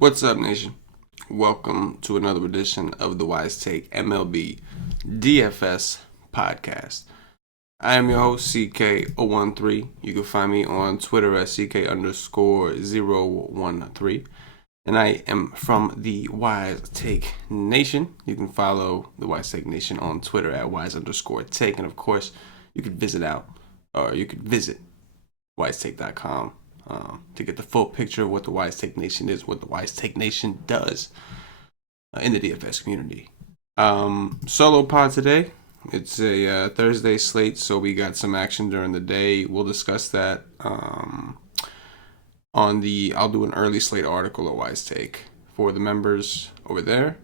What's up, Nation? Welcome to another edition of the Wise Take MLB DFS podcast. I am your host, CK013. You can find me on Twitter at CK_013. And I am from the Wise Take Nation. You can follow the Wise Take Nation on Twitter at Wise_Take. And of course, you could visit wisetake.com. To get the full picture of what the Wise Take Nation is, what the Wise Take Nation does in the DFS community. Solo pod today. It's a Thursday slate, so we got some action during the day. We'll discuss that I'll do an early slate article at Wise Take for the members over there.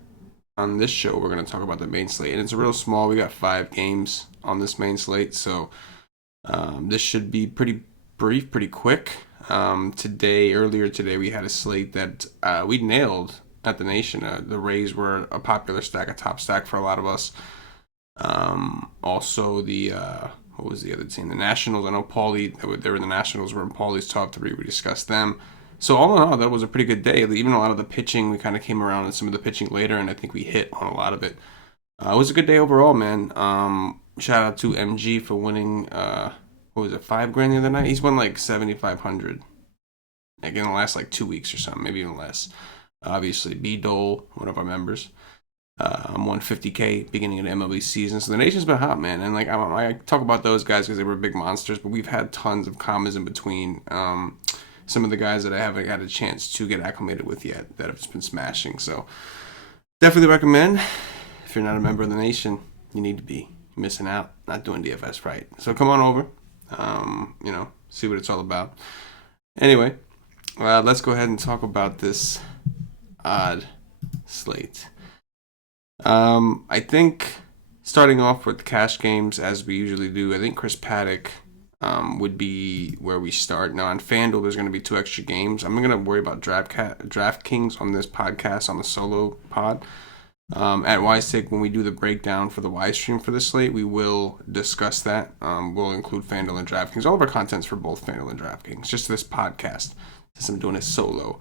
On this show, we're going to talk about the main slate, and it's real small. We got 5 games on this main slate, so this should be pretty brief, pretty quick. Earlier today, we had a slate that we nailed at the Nation. The Rays were a popular stack, a top stack for a lot of us. Also, what was the other team? The Nationals. I know Paulie, they were the Nationals, were in Paulie's top 3. We discussed them. So all in all, that was a pretty good day. Even a lot of the pitching, we kind of came around on some of the pitching later, and I think we hit on a lot of it. It was a good day overall, man. Shout out to MG for winning, what was it, $5,000 the other night? He's won like $7,500. Like in the last 2 weeks or something, maybe even less. Obviously, B Dole, one of our members, won $50K beginning of the MLB season. So the nation's been hot, man. And I talk about those guys because they were big monsters, but we've had tons of commas in between. Some of the guys that I haven't had a chance to get acclimated with yet that have just been smashing. So definitely recommend. If you're not a member of the nation, you need to be. You're missing out, not doing DFS right. So come on over. See what it's all about. Anyway, let's go ahead and talk about this odd slate. I think starting off with cash games, as we usually do, I think Chris Paddock would be where we start. Now on FanDuel, there's going to be 2 extra games. I'm not going to worry about DraftKings on this podcast, on the solo pod. At WiseTake, when we do the breakdown for the Wise stream for the slate, we will discuss that. We'll include FanDuel and DraftKings. All of our content's for both FanDuel and DraftKings. Just this podcast, since I'm doing it solo.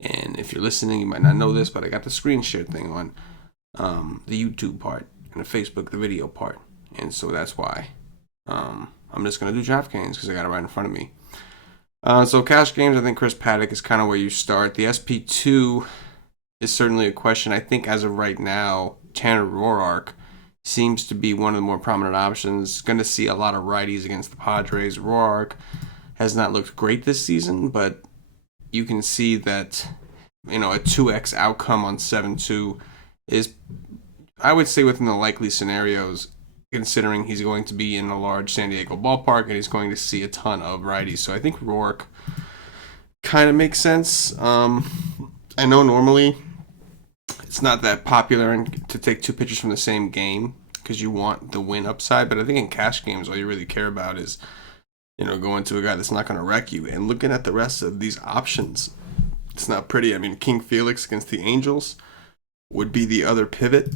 And if you're listening, you might not know this, but I got the screen share thing on the YouTube part and the Facebook, the video part. And so that's why I'm just going to do DraftKings because I got it right in front of me. So cash games, I think Chris Paddock is kind of where you start. The SP2 is certainly a question. I think as of right now, Tanner Roark seems to be one of the more prominent options. Going to see a lot of righties against the Padres. Roark has not looked great this season, but you can see that, a 2x outcome on 7-2 is, I would say, within the likely scenarios, considering he's going to be in a large San Diego ballpark and he's going to see a ton of righties. So I think Roark kind of makes sense. I know normally it's not that popular to take 2 pitchers from the same game because you want the win upside, but I think in cash games, all you really care about is, going to a guy that's not going to wreck you. And looking at the rest of these options, it's not pretty. I mean, King Felix against the Angels would be the other pivot.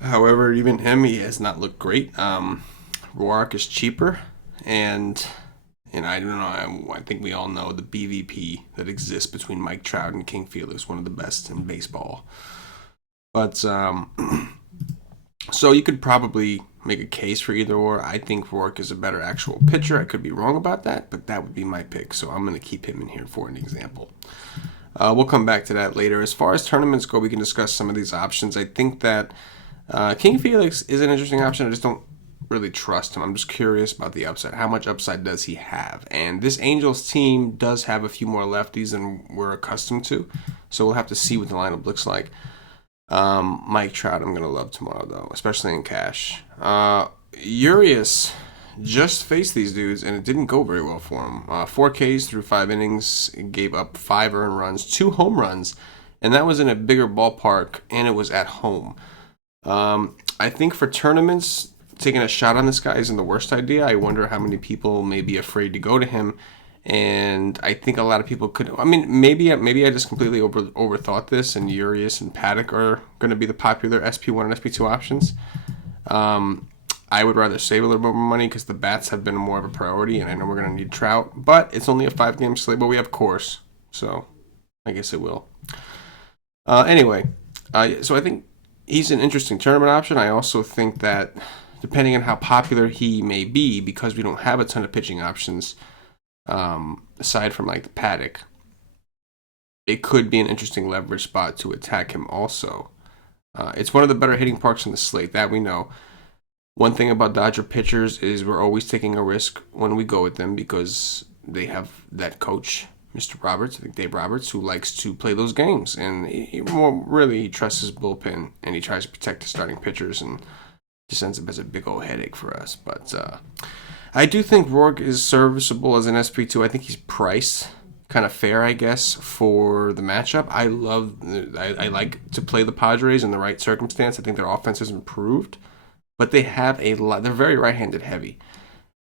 However, even him, he has not looked great. Roark is cheaper, and I don't know. I think we all know the BVP that exists between Mike Trout and King Felix, one of the best in baseball. But so you could probably make a case for either or. I think Roark is a better actual pitcher. I could be wrong about that, but that would be my pick. So I'm going to keep him in here for an example. We'll come back to that later. As far as tournaments go, we can discuss some of these options. I think that King Felix is an interesting option. I just don't really trust him. I'm just curious about the upside. How much upside does he have? And this Angels team does have a few more lefties than we're accustomed to, so we'll have to see what the lineup looks like. Mike Trout, I'm going to love tomorrow, though, especially in cash. Urias just faced these dudes, and it didn't go very well for him. 4 Ks through 5 innings, gave up 5 earned runs, 2 home runs, and that was in a bigger ballpark, and it was at home. I think for tournaments, taking a shot on this guy isn't the worst idea. I wonder how many people may be afraid to go to him, and I think a lot of people could. I mean, maybe I just completely overthought this, and Urias and Paddock are going to be the popular SP1 and SP2 options. I would rather save a little bit more money because the bats have been more of a priority, and I know we're going to need Trout. But it's only a 5-game slate, but we have Course, so I guess it will. Anyway, so I think he's an interesting tournament option. I also think that depending on how popular he may be, because we don't have a ton of pitching options, aside from like the Paddock, it could be an interesting leverage spot to attack him also. It's one of the better hitting parks in the slate, that we know. One thing about Dodger pitchers is we're always taking a risk when we go with them because they have that coach, Mr. Roberts, I think Dave Roberts, who likes to play those games. And he trusts his bullpen, and he tries to protect the starting pitchers, and just ends up as a big old headache for us. But I do think Rourke is serviceable as an SP2. I think he's priced kind of fair, I guess, for the matchup. I like to play the Padres in the right circumstance. I think their offense has improved, but they have a lot. They're very right-handed heavy,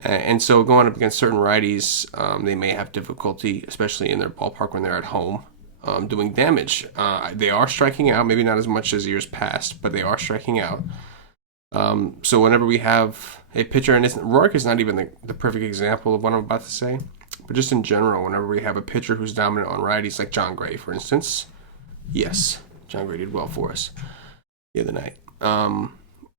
and so going up against certain righties, they may have difficulty, especially in their ballpark when they're at home, doing damage. They are striking out, maybe not as much as years past, but they are striking out. So whenever we have a pitcher, and Rourke is not even the perfect example of what I'm about to say, but just in general, whenever we have a pitcher who's dominant on righties, like John Gray, for instance, yes, John Gray did well for us the other night.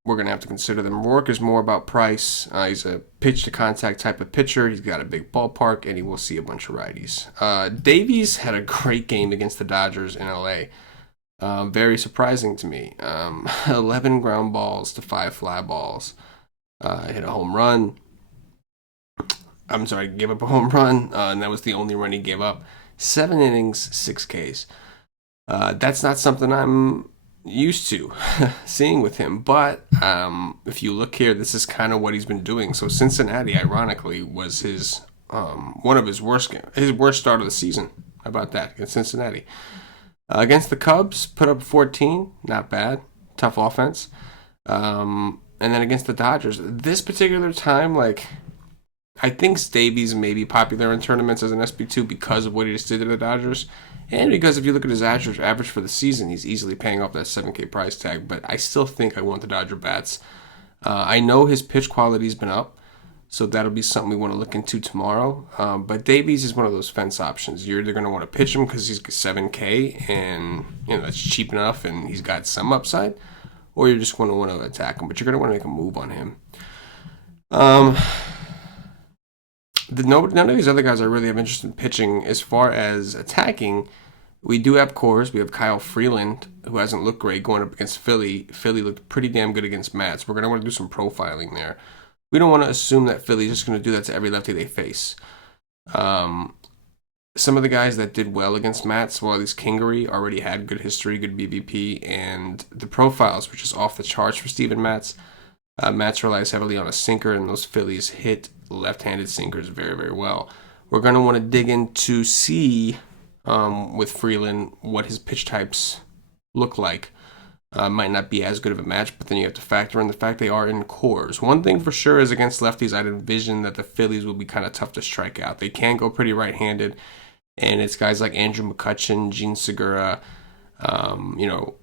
We're going to have to consider them. Rourke is more about price. He's a pitch-to-contact type of pitcher. He's got a big ballpark, and he will see a bunch of righties. Davies had a great game against the Dodgers in L.A., very surprising to me. 11 ground balls to 5 fly balls. Hit a home run. Gave up a home run, and that was the only run he gave up. 7 innings, 6 Ks. That's not something I'm used to seeing with him, but if you look here, this is kind of what he's been doing. So Cincinnati, ironically, was his one of his worst start of the season. How about that against Cincinnati? Against the Cubs, put up 14, not bad, tough offense. And then against the Dodgers, this particular time, I think Davies may be popular in tournaments as an SP2 because of what he just did to the Dodgers. And because if you look at his average for the season, he's easily paying off that 7K price tag. But I still think I want the Dodger bats. I know his pitch quality's been up, so that'll be something we want to look into tomorrow. But Davies is one of those fence options. You're either going to want to pitch him because he's 7K and that's cheap enough and he's got some upside, or you're just going to want to attack him. But you're going to want to make a move on him. None of these other guys I really have interest in pitching. As far as attacking, we do have cores. We have Kyle Freeland, who hasn't looked great going up against Philly. Philly looked pretty damn good against Mats. We're going to want to do some profiling there. We don't want to assume that Philly's just going to do that to every lefty they face. Some of the guys that did well against Mats, well, at least Kingery already had good history, good BBP, and the profiles, which is off the charts for Steven Matz. Matz relies heavily on a sinker, and those Phillies hit left-handed sinkers very, very well. We're going to want to dig in to see with Freeland what his pitch types look like. Might not be as good of a match, but then you have to factor in the fact they are in cores. One thing for sure is against lefties, I'd envision that the Phillies will be kind of tough to strike out. They can go pretty right-handed, and it's guys like Andrew McCutchen, Gene Segura, Maikel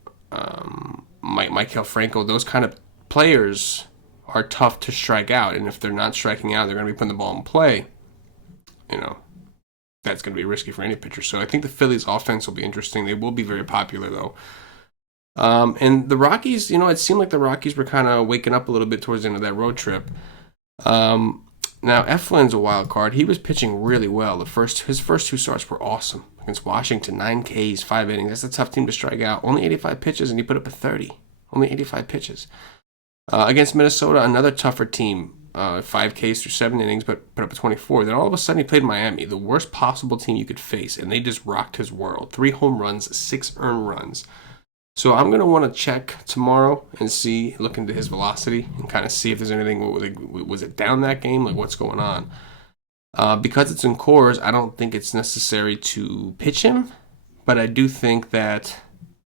Franco, those kind of players are tough to strike out, and if they're not striking out, they're going to be putting the ball in play. That's going to be risky for any pitcher. So I think the Phillies' offense will be interesting. They will be very popular, though. And the Rockies, it seemed like the Rockies were kind of waking up a little bit towards the end of that road trip. Now, Eflin's a wild card. He was pitching really well. His first 2 starts were awesome. Against Washington, 9 Ks, 5 innings. That's a tough team to strike out. Only 85 pitches, and he put up a 30. Only 85 pitches. Against Minnesota, another tougher team. 5 Ks through 7 innings, but put up a 24. Then all of a sudden he played Miami, the worst possible team you could face, and they just rocked his world. 3 home runs, 6 earned runs. So I'm going to want to check tomorrow and look into his velocity and kind of see if there's anything. Was it down that game? What's going on? Because it's in cores, I don't think it's necessary to pitch him, but I do think that,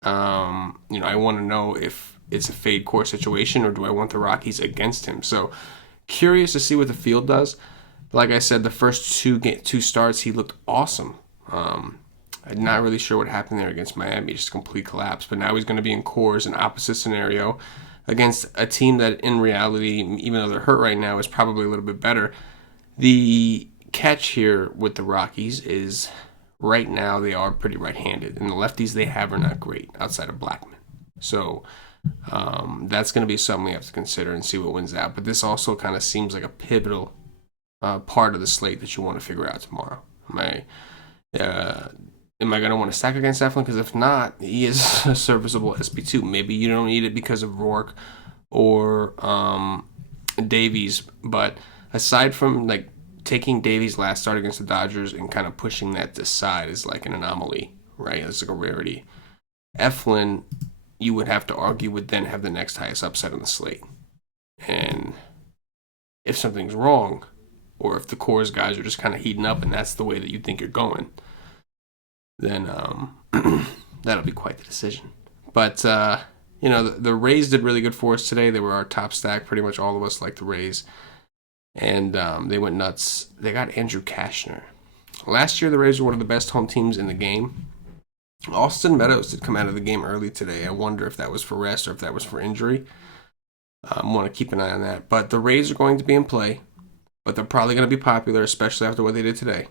I want to know if it's a fade core situation or do I want the Rockies against him. So curious to see what the field does. Like I said, the first 2 starts, he looked awesome. I'm not really sure what happened there against Miami, just a complete collapse. But now he's going to be in cores, an opposite scenario. against a team that in reality, even though they're hurt right now, is probably a little bit better. The catch here with the Rockies is right now they are pretty right-handed, and the lefties they have are not great outside of Blackman. So that's going to be something we have to consider and see what wins out. But this also kind of seems like a pivotal part of the slate that you want to figure out tomorrow. Am I going to want to stack against Eflin? Because if not, he is a serviceable SP2. Maybe you don't need it because of Rourke or Davies. But aside from like taking Davies' last start against the Dodgers and kind of pushing that to side is like an anomaly, right? It's like a rarity. Eflin, you would have to argue, would then have the next highest upside on the slate. And if something's wrong, or if the Coors guys are just kind of heating up and that's the way that you think you're going, then that'll be quite the decision. But, the Rays did really good for us today. They were our top stack. Pretty much all of us like the Rays. And they went nuts. They got Andrew Cashner. Last year, the Rays were one of the best home teams in the game. Austin Meadows did come out of the game early today. I wonder if that was for rest or if that was for injury. I want to keep an eye on that. But the Rays are going to be in play, but they're probably going to be popular, especially after what they did today.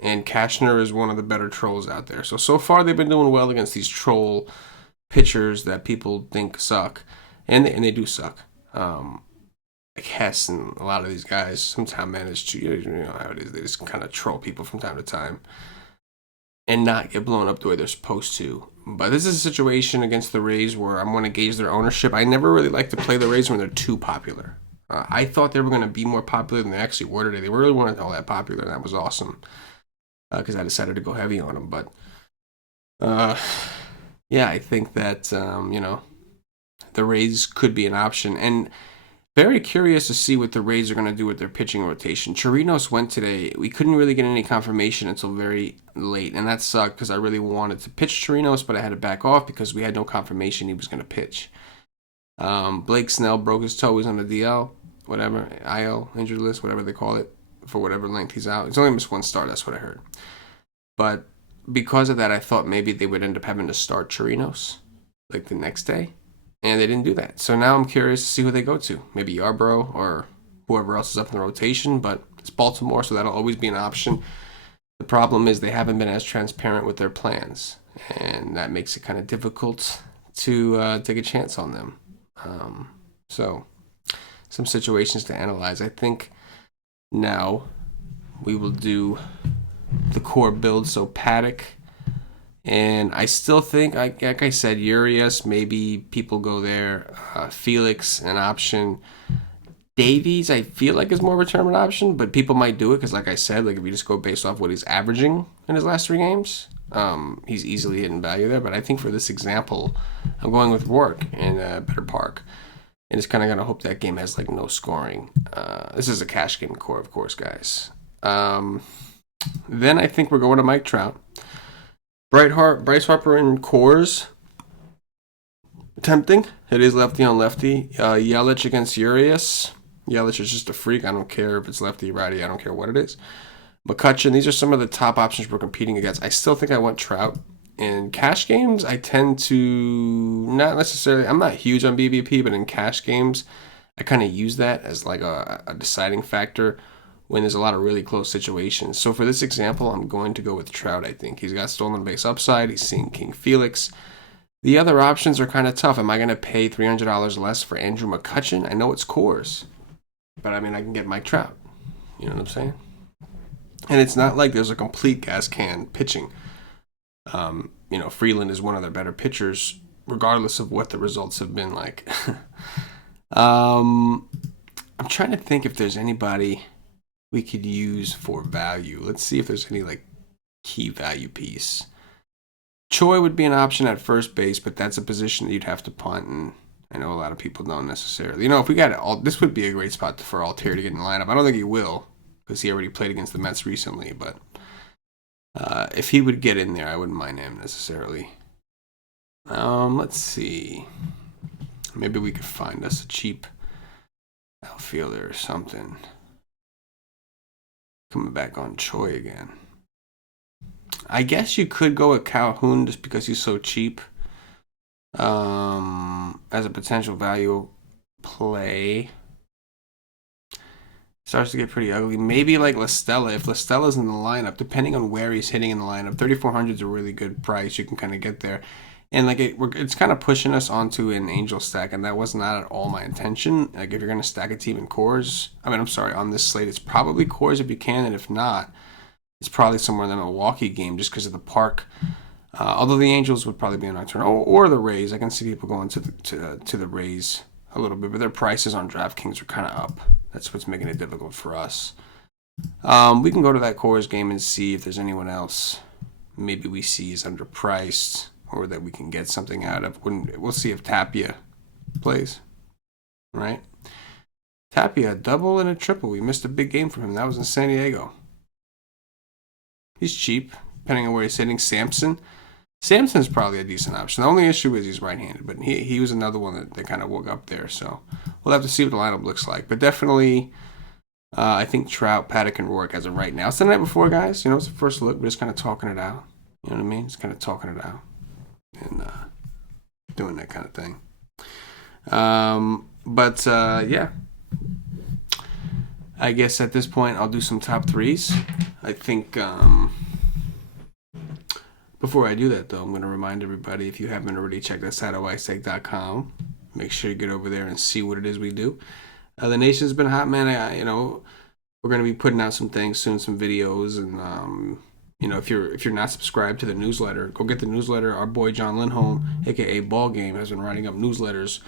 And Cashner is one of the better trolls out there. So far they've been doing well against these troll pitchers that people think suck. And they do suck. Like Hess and a lot of these guys sometimes manage to, you know how it is, they just kind of troll people from time to time and not get blown up the way they're supposed to. But this is a situation against the Rays where I'm going to gauge their ownership. I never really like to play the Rays when they're too popular. I thought they were going to be more popular than they actually were today. They really weren't all that popular, and that was awesome because I decided to go heavy on them. But, I think that, the Rays could be an option. And very curious to see what the Rays are going to do with their pitching rotation. Chirinos went today. We couldn't really get any confirmation until very late, and that sucked because I really wanted to pitch Chirinos, but I had to back off because we had no confirmation he was going to pitch. Blake Snell broke his toe. He's on the DL, whatever, IL, injured list, whatever they call it, for whatever length he's out. He's only missed one start, that's what I heard. But because of that, I thought maybe they would end up having to start Chirinos like the next day. And they didn't do that. So now I'm curious to see who they go to. Maybe Yarbrough or whoever else is up in the rotation. But it's Baltimore, so that'll always be an option. The problem is they haven't been as transparent with their plans. And that makes it kind of difficult to take a chance on them. So some situations to analyze. I think now we will do the core build. So Paddock. And I still think, like I said, Urias, maybe people go there. Felix, an option. Davies, I feel like is more of a tournament option, but people might do it because, like I said, like if you just go based off what he's averaging in his last 3 games, he's easily hitting value there. But I think for this example, I'm going with Rourke in Better Park. And just kind of going to hope that game has like no scoring. This is a cash game core, of course, guys. Then I think we're going to Mike Trout. Bryce Harper in Coors. Tempting. It is lefty on lefty. Yelich against Urias. Yelich is just a freak. I don't care if it's lefty, righty. I don't care what it is. McCutchen. These are some of the top options we're competing against. I still think I want Trout. In cash games, I tend to not necessarily. I'm not huge on BBP, but in cash games, I kind of use that as like a deciding factor when there's a lot of really close situations. So for this example, I'm going to go with Trout, I think. He's got stolen base upside. He's seeing King Felix. The other options are kind of tough. Am I going to pay $300 less for Andrew McCutchen? I know it's Coors, but I mean, I can get Mike Trout. You know what I'm saying? And it's not like there's a complete gas can pitching. Freeland is one of their better pitchers, regardless of what the results have been like. I'm trying to think if there's anybody we could use for value. Let's see if there's any like key value piece. Choi would be an option at first base, but that's a position that you'd have to punt, and I know a lot of people don't necessarily. If we got it, this would be a great spot for Altieri to get in the lineup. I don't think he will because he already played against the Mets recently, but if he would get in there, I wouldn't mind him necessarily. Let's see. Maybe we could find us a cheap outfielder or something. Coming back on Choi again. I guess you could go with Calhoun just because he's so cheap. As a potential value play. Starts to get pretty ugly. Maybe like LaStella. If LaStella's in the lineup, depending on where he's hitting in the lineup, 3,400 is a really good price. You can kind of get there. And like it's kind of pushing us onto an angel stack, and that was not at all my intention. Like if you're gonna stack a team in cores, I'm sorry, on this slate, it's probably cores if you can, and if not, it's probably somewhere in the Milwaukee game just because of the park. Although the Angels would probably be an turn, or the Rays. I can see people going to the Rays a little bit, but their prices on DraftKings are kind of up. That's what's making it difficult for us. We can go to that cores game and see if there's anyone else maybe we see is underpriced or that we can get something out of. We'll see if Tapia plays, right? Tapia, a double and a triple. We missed a big game from him. That was in San Diego. He's cheap, depending on where he's hitting. Samson's probably a decent option. The only issue is he's right-handed, but he was another one that kind of woke up there. So we'll have to see what the lineup looks like. But definitely, I think Trout, Paddock, and Rourke as of right now. It's the night before, guys. It's the first look. We're just kind of talking it out. You know what I mean? Just kind of talking it out and doing that kind of thing. Yeah. I guess at this point, I'll do some top threes. I think... Before I do that, though, I'm going to remind everybody, if you haven't already checked us out at whitestake.com, make sure you get over there and see what it is we do. The nation's been hot, man. We're going to be putting out some things soon, some videos, and if you're not subscribed to the newsletter, go get the newsletter. Our boy John Lindholm, aka Ball Game, has been writing up newsletters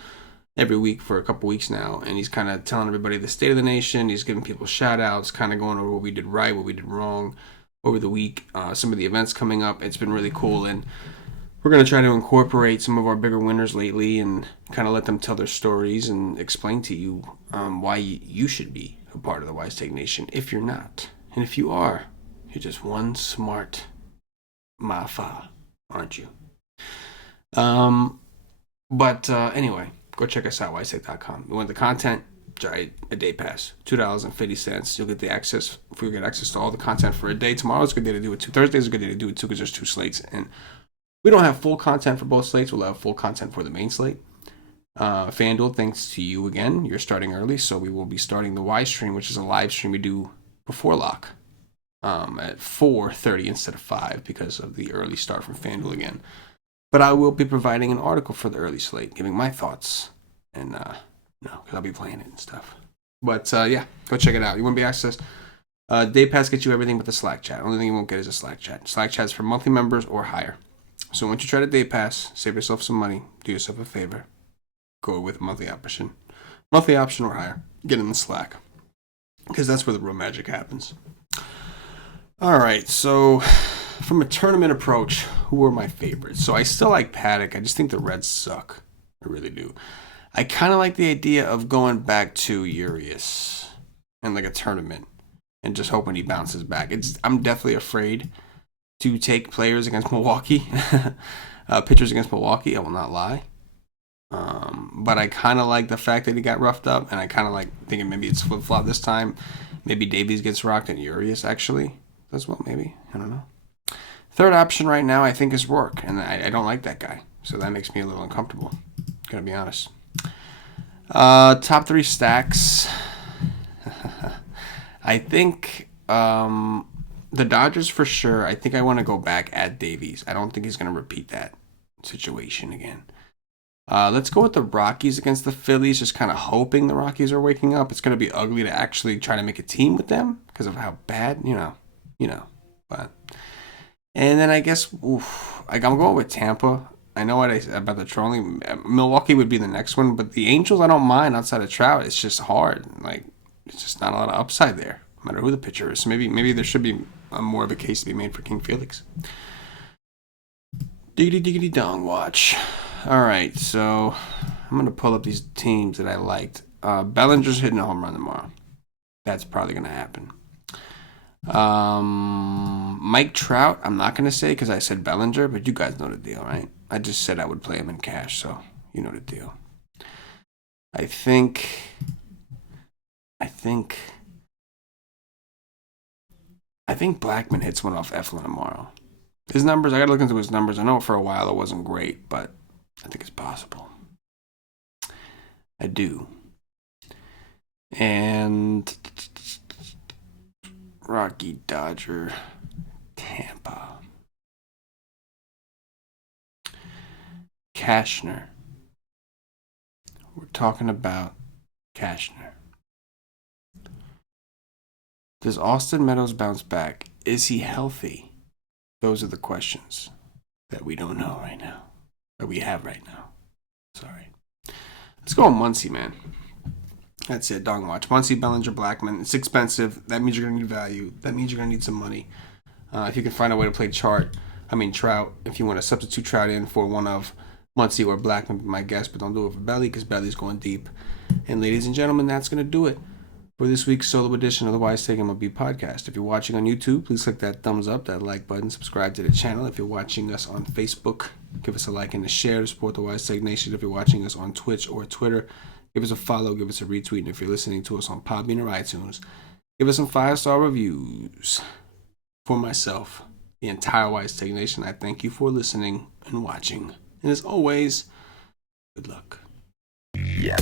every week for a couple weeks now, and he's kind of telling everybody the state of the nation. He's giving people shout outs, kind of going over what we did right, what we did wrong over the week, some of the events coming up. It's been really cool, and we're going to try to incorporate some of our bigger winners lately and kind of let them tell their stories and explain to you why you should be a part of the Wise Take Nation if you're not. And if you are, you're just one smart mafa, aren't you? Anyway, go check us out, wisestake.com. You want the content? A day pass, $2.50. You'll get the access. If we get access to all the content for a day, tomorrow's a good day to do it too. Thursday's a good day to do it too because there's two slates, and we don't have full content for both slates. We'll have full content for the main slate. FanDuel, thanks to you again. You're starting early, so we will be starting the Y stream, which is a live stream we do before lock at 4:30 instead of 5 because of the early start from FanDuel again. But I will be providing an article for the early slate, giving my thoughts and. Because I'll be playing it and stuff. But, go check it out. You want to be accessed. Day Pass gets you everything but the Slack chat. Only thing you won't get is a Slack chat. Slack chat is for monthly members or higher. So once you try to Day Pass, save yourself some money, do yourself a favor, go with monthly option. Monthly option or higher. Get in the Slack. Because that's where the real magic happens. All right, so from a tournament approach, who are my favorites? So I still like Paddock. I just think the Reds suck. I really do. I kind of like the idea of going back to Urias in like a tournament and just hoping he bounces back. I'm definitely afraid to take players against Milwaukee, pitchers against Milwaukee. I will not lie. But I kind of like the fact that he got roughed up, and I kind of like thinking maybe it's flip-flop this time. Maybe Davies gets rocked and Urias actually as well, maybe. I don't know. Third option right now I think is Rourke, and I don't like that guy. So that makes me a little uncomfortable. Gotta be honest. Top three stacks. I think the Dodgers for sure. I think I want to go back at Davies. I don't think he's going to repeat that situation again. Let's go with the Rockies against the Phillies, just kind of hoping the Rockies are waking up. It's going to be ugly to actually try to make a team with them because of how bad, you know. But and then I guess I'm going with Tampa. I know what I said about the trolling. Milwaukee would be the next one, but the Angels I don't mind outside of Trout. It's just hard. Like it's just not a lot of upside there, no matter who the pitcher is. So maybe there should be more of a case to be made for King Felix. Diggity dong watch. All right, so I'm gonna pull up these teams that I liked. Bellinger's hitting a home run tomorrow. That's probably gonna happen. Mike Trout, I'm not gonna say because I said Bellinger, but you guys know the deal, right? I just said I would play him in cash, so you know the deal. I think Blackman hits one off Eflin tomorrow. His numbers, I gotta look into his numbers. I know for a while it wasn't great, but I think it's possible. I do. And Rocky, Dodger, Tampa. Cashner. We're talking about Cashner. Does Austin Meadows bounce back? Is he healthy? Those are the questions that we don't know right now. That we have right now. Sorry. Let's go on Muncy, man. That's it. Dong watch. Muncy, Bellinger, Blackman. It's expensive. That means you're going to need value. That means you're going to need some money. If you can find a way to play Trout, if you want to substitute Trout in for one of Muncy or Blackman, be my guess, but don't do it for Belly because Belly's going deep. And ladies and gentlemen, that's going to do it for this week's solo edition of the Wise Take MLB podcast. If you're watching on YouTube, please click that thumbs up, that like button, subscribe to the channel. If you're watching us on Facebook, give us a like and a share to support the Wise Take Nation. If you're watching us on Twitch or Twitter, give us a follow, give us a retweet. And if you're listening to us on Podbean or iTunes, give us some 5-star reviews. For myself, the entire Wise Take Nation, I thank you for listening and watching. And as always, good luck. Yeah.